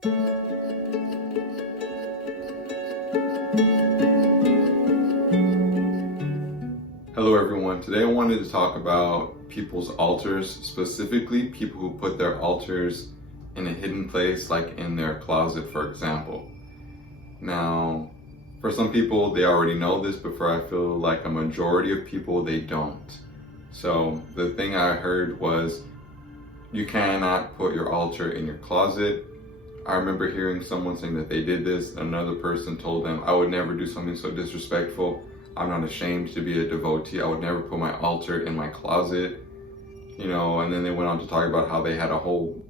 Hello everyone, today I wanted to talk about people's altars, specifically people who put their altars in a hidden place like in their closet, for example. Now, for some people they already know this, but I feel like a majority of people they don't. So the thing I heard was you cannot put your altar in your closet. I remember hearing someone saying that they did this. Another person told them, I would never do something so disrespectful. I'm not ashamed to be a devotee. I would never put my altar in my closet. And then they went on to talk about how they had a whole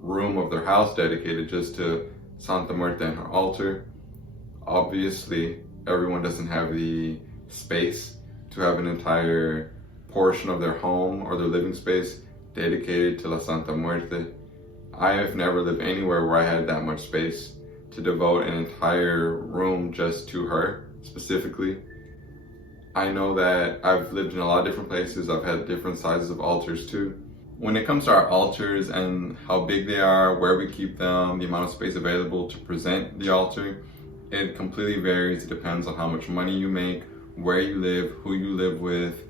room of their house dedicated just to Santa Muerte and her altar. Obviously, everyone doesn't have the space to have an entire portion of their home or their living space dedicated to La Santa Muerte. I have never lived anywhere where I had that much space to devote an entire room just to her specifically. I know that I've lived in a lot of different places. I've had different sizes of altars too. When it comes to our altars and how big they are, where we keep them, the amount of space available to present the altar, it completely varies. It depends on how much money you make, where you live, who you live with,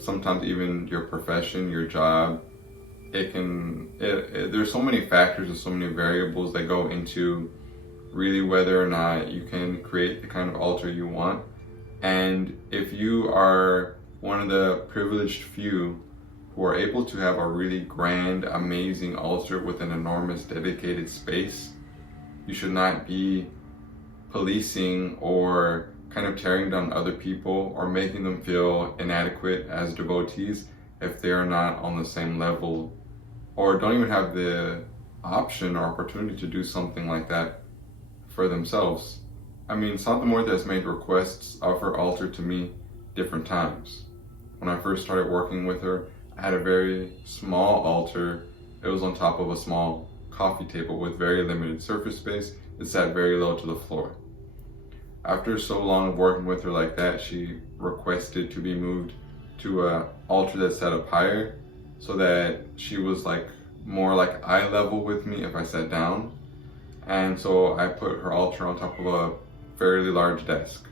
sometimes even your profession, your job. There's so many factors and so many variables that go into really whether or not you can create the kind of altar you want. And if you are one of the privileged few who are able to have a really grand, amazing altar with an enormous dedicated space, you should not be policing or kind of tearing down other people or making them feel inadequate as devotees if they are not on the same level or don't even have the option or opportunity to do something like that for themselves. I mean, Santa Muerte has made requests of her altar to me different times. When I first started working with her, I had a very small altar. It was on top of a small coffee table with very limited surface space. It sat very low to the floor. After so long of working with her like that, she requested to be moved to an altar that sat up higher so that she was more like eye level with me if I sat down. And so I put her altar on top of a fairly large desk.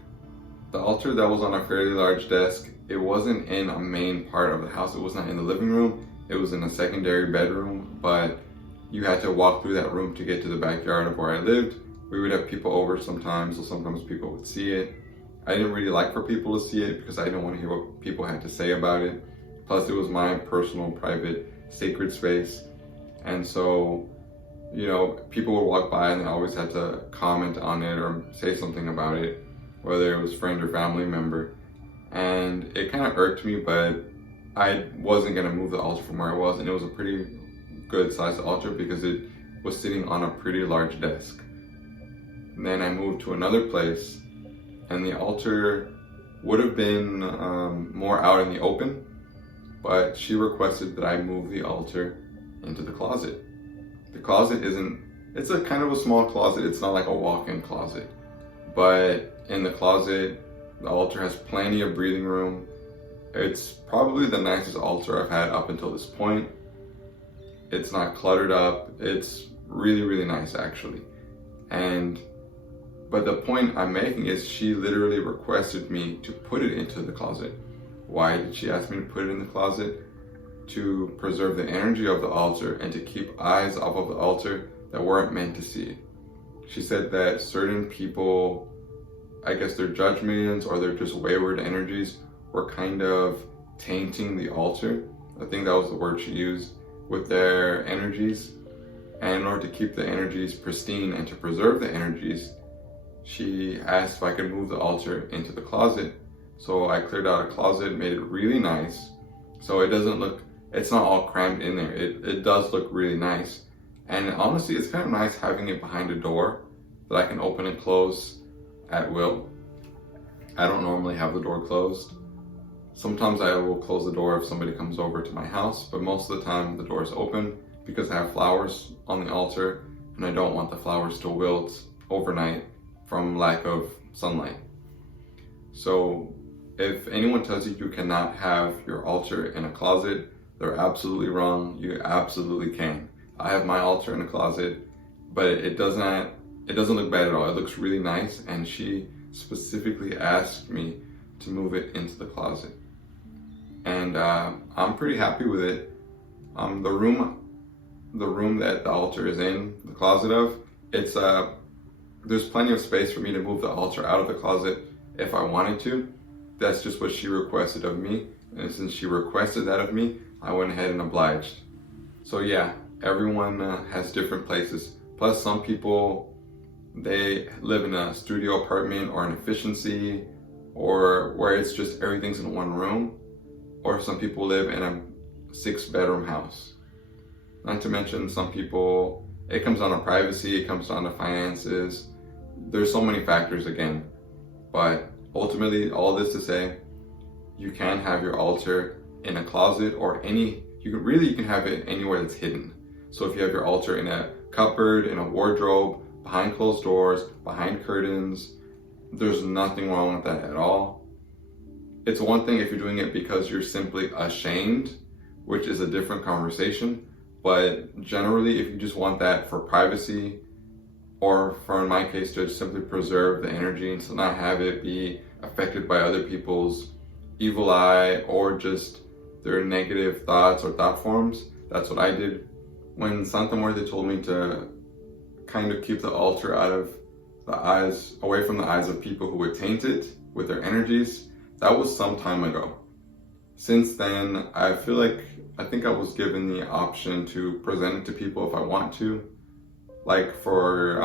The altar that was on a fairly large desk, it wasn't in a main part of the house. It was not in the living room. It was in a secondary bedroom, but you had to walk through that room to get to the backyard of where I lived. We would have people over sometimes, so sometimes people would see it. I didn't really like for people to see it because I didn't want to hear what people had to say about it. Plus, it was my personal, private, sacred space. And so, people would walk by and they always had to comment on it or say something about it, whether it was friend or family member. And it kind of irked me, but I wasn't going to move the altar from where it was. And it was a pretty good sized altar because it was sitting on a pretty large desk. And then I moved to another place and the altar would have been more out in the open, but she requested that I move the altar into the closet. The closet it's a kind of a small closet. It's not like a walk-in closet, but in the closet, the altar has plenty of breathing room. It's probably the nicest altar I've had up until this point. It's not cluttered up. It's really, really nice actually. But the point I'm making is she literally requested me to put it into the closet. Why did she ask me to put it in the closet? To preserve the energy of the altar and to keep eyes off of the altar that weren't meant to see it. She said that certain people, I guess their judgments or their just wayward energies were kind of tainting the altar. I think that was the word she used, with their energies. And in order to keep the energies pristine and to preserve the energies, she asked if I could move the altar into the closet. So I cleared out a closet, made it really nice. So it's not all crammed in there. It does look really nice. And honestly, it's kind of nice having it behind a door that I can open and close at will. I don't normally have the door closed. Sometimes I will close the door if somebody comes over to my house, but most of the time the door is open because I have flowers on the altar and I don't want the flowers to wilt overnight from lack of sunlight. So if anyone tells you you cannot have your altar in a closet, they're absolutely wrong. You absolutely can. I have my altar in a closet but it doesn't look bad at all. It looks really nice, and she specifically asked me to move it into the closet, and I'm pretty happy with it. The room that the altar is in, the closet of, it's there's plenty of space for me to move the altar out of the closet if I wanted to. That's just what she requested of me, and since she requested that of me, I went ahead and obliged. So yeah, everyone has different places. Plus, some people, they live in a studio apartment or an efficiency, or where it's just everything's in one room, or some people live in a 6-bedroom house. Not to mention, some people, it comes down to privacy, it comes down to finances. There's so many factors again, but ultimately, all this to say, you can have your altar in a closet or you can have it anywhere that's hidden. So if you have your altar in a cupboard, in a wardrobe, behind closed doors, behind curtains, there's nothing wrong with that at all. It's one thing if you're doing it because you're simply ashamed, which is a different conversation. But generally, if you just want that for privacy, or for in my case, to simply preserve the energy and to not have it be affected by other people's evil eye or just their negative thoughts or thought forms, that's what I did. When Santa Muerte told me to kind of keep the altar out of the eyes, away from the eyes of people who would taint it with their energies, that was some time ago. Since then, I think I was given the option to present it to people if I want to, like for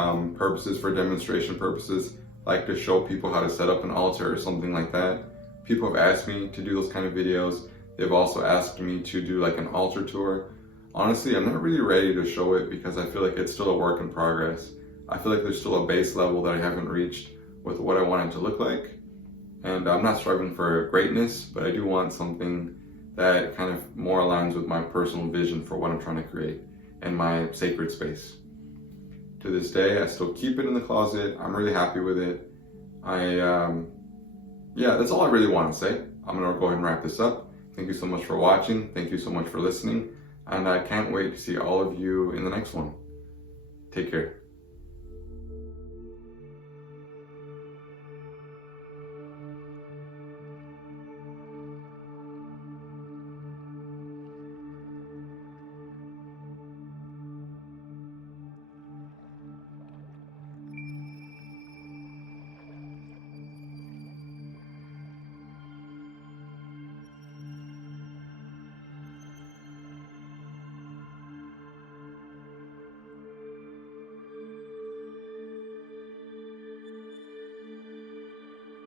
demonstration purposes, like to show people how to set up an altar or something like that. People have asked me to do those kind of videos. They've also asked me to do like an altar tour. Honestly, I'm not really ready to show it because I feel like it's still a work in progress. I feel like there's still a base level that I haven't reached with what I want it to look like. And I'm not striving for greatness, but I do want something that kind of more aligns with my personal vision for what I'm trying to create and my sacred space. To this day, I still keep it in the closet. I'm really happy with it. That's all I really want to say. I'm going to go ahead and wrap this up. Thank you so much for watching. Thank you so much for listening. And I can't wait to see all of you in the next one. Take care.